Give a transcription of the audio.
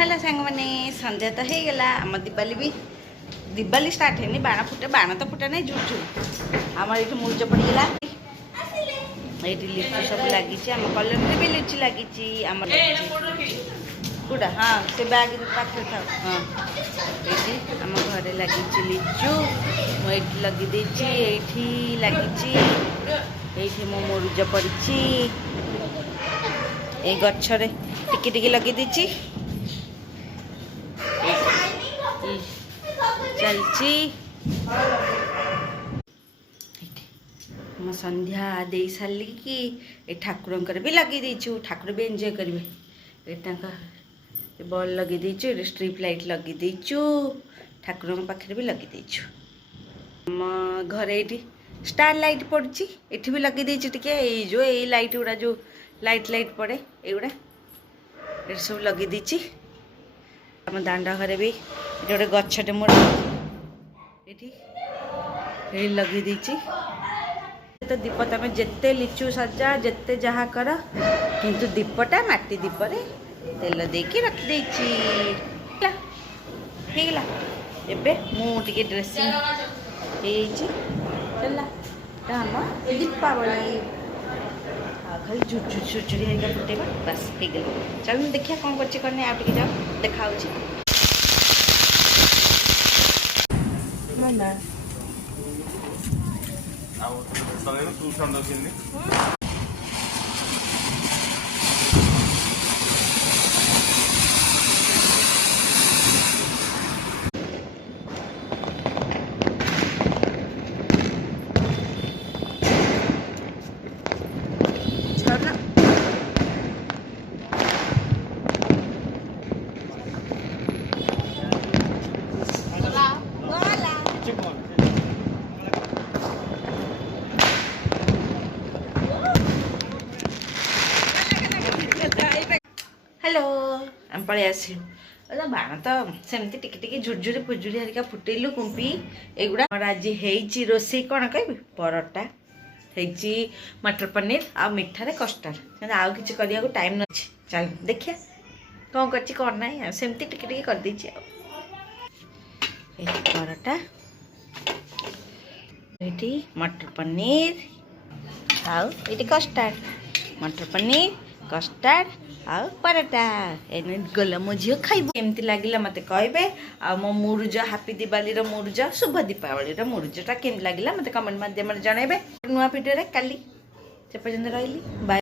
Hello सांग मैंने संध्या तो हो गला आम दिवाली भी दिवाली स्टार्ट है बाण फुटे बाण तो फुटा नहीं झुट झुट आम ये मुर्ज पड़गला ये लिचु सब लगी आम कलर में भी लिचु लगी कूड़ा हाँ से बैग पाखे था हाँ ये आम घर लगी लिचु मुझे लगी ये मो मुरुज पड़ी ये गचरे टिकी टिकी लगी दीची चलची संध्या दे सारी कि ठाकुर भी लगे दीचु ठाकुर भी एंजॉय करेंगे बॉल लगे दीचु स्ट्रीप लाइट लगे दीचु ठाकुर पाखे भी लगे दीचु आम घर ये स्टार लाइट पड़ी ये भी लगे दीचु टिके जो ये लाइट गुड़ा जो लाइट लाइट पड़े युड़ा ये सब लगे दीची आम दांड घरे भी गोटे गछटे मोर ये लगे दीची तो दीप तुम जिते लिचु सजा जिते जहाँ कर किंतु दीपटा माटी दीपर तेल देकी रखी होगला एबे मुझे ड्रेसिंग आम दीपावली खाली झुरझुरी हरिका फुटेगा बस हो गला चल देखिए कौन कर आगे जाओ देखा हेलो आम पलि आसलु बाण तो सेमती टिके टिके झुरझुरी फुरझुरी हरिका फुटेलु कुंपी एगुड़ा आज हेची रोसई कौन कह परोटा हेची मटर पनीर आ मिठारे कस्टर्ड आउ कि करने टाइम न चल देखिए कौन कर ना सेमती टिके टिके कर देछि परोटा ये मटर पनीर आउ ये कस्टर्ड मटर पनीर कस्टर्ड आउ पराठा एने गला मो झील खाइब केमती लगिला मते कहबे आ मो मुरुज हैप्पी दिवाली रो मुरुज शुभ दीपावली रो मुरुजटा केमती लगिला मते कमेंट माध्यम रे जणाइबे नुआ वीडियो रे काली से पर्यंत रहिली बाय।